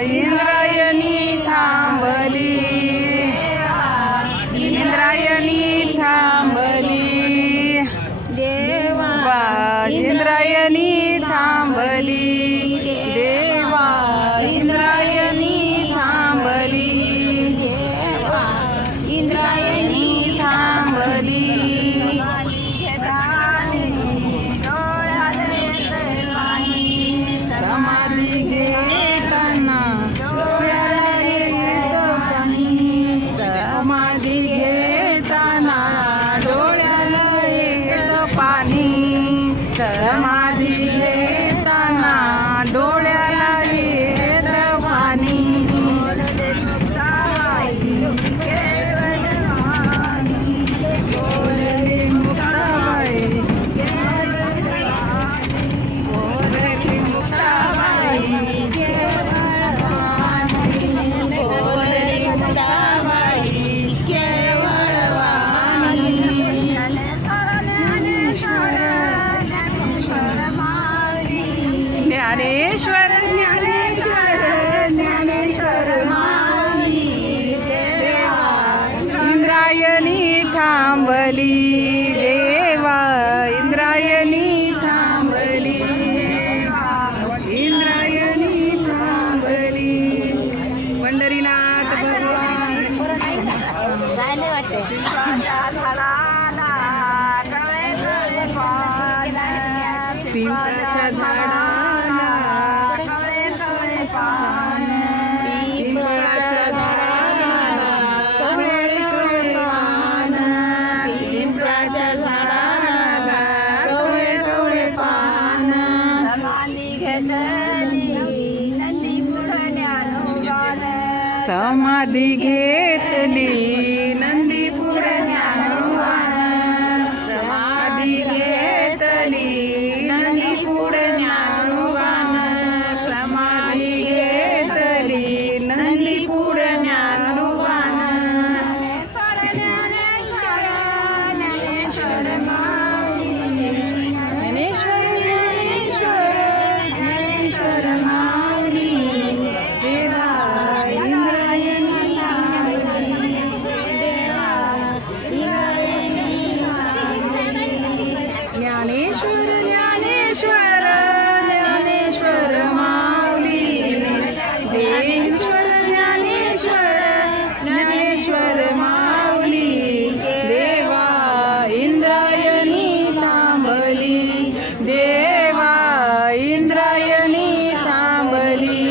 इंद्रायणी थांबली, इंद्रायणी थांबली, देवा इंद्रायणी थांबली, देवा इंद्रायणी थांबली, देवा इंद्रायणी थांबली. समाधी घेताना डोळ्याला येत पाणी, समाधी घेताना डोळ्याला येत पाणी, समाधी घेताना डोळ्याला येत पाणी. बोलली मुक्ताबाई, बोलली मुक्ताबाई, बोलली मुक्ताबाई केवळ वाणी. ज्ञानेश्वर ज्ञानेश्वर ज्ञानेश्वर माऊली, देवा इंद्रायणी थांबली, देवा इंद्रायणी थांबली, इंद्रायणी थांबली. पंढरीनाथ भगवान पिंपळाच्या झाडाला, पिंपळाच्या झाडाला कवळे कवळे पान, पिंपळाच्या झाडाला कवळे कवळे पान. समाधी घेतली नंदी पुढे ज्ञानोबान, समाधी घेतली नंदी पुढे ज्ञानोबान, समाधी घेतली नंदी पुढे ज्ञानोबान, समाधी घेतली नंदी पुढे ज्ञानोबान. ज्ञानेश्वर ज्ञानेश्वर माऊली, ज्ञानेश्वर ज्ञानेश्वर ज्ञानेश्वर माऊली, देवा इंद्रायणी थांबली, देवा इंद्रायणी थांबली. ज्ञानेश्वर ज्ञानेश्वर ज्ञानेश्वर माऊली, देवेश्वर ज्ञानेश्वर ज्ञानेश्वर माऊली, देवा इंद्रायणी थांबली, देवा इंद्रायणी थांबली,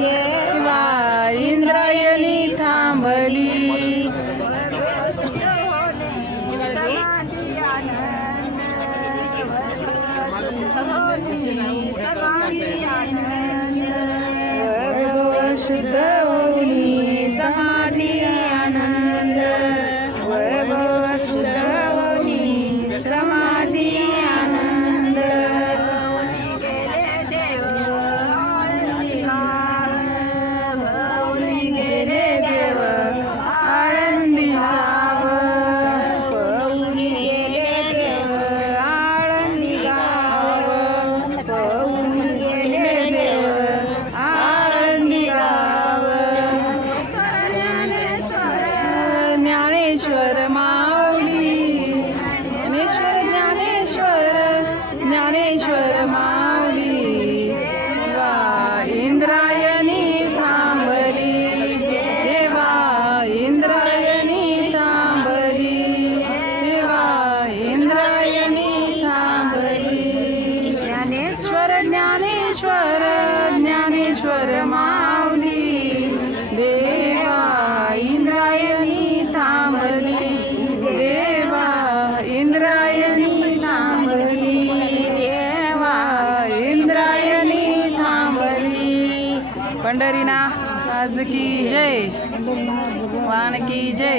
देवा इंद्रायणी थांबली. वैभव शुद्ध होऊनी समाधी आनंद, वैभव शुद्ध होऊनी समाधी आनंद. गेले देव गेले देव आळंदी गाव, पळून गेले देव आळंदी गाव, पळून गेले देव आळंदी गाव. ज्ञानेश्वर माऊली, ज्ञानेश्वर ज्ञानेश्वर ज्ञानेश्वर माऊली, देवा इंद्रायणी थांबली, देवा इंद्रायणी थांबली, देवा इंद्रायणी थांबली. ज्ञानेश्वर ज्ञानेश्वर ज्ञानेश्वर माऊली, देवा इंद्रायणी थांबली, देवा इंद्रायणी थांबली, देवा इंद्रायणी थांबली. पंढरीनाथ की जय, भगवान की जय.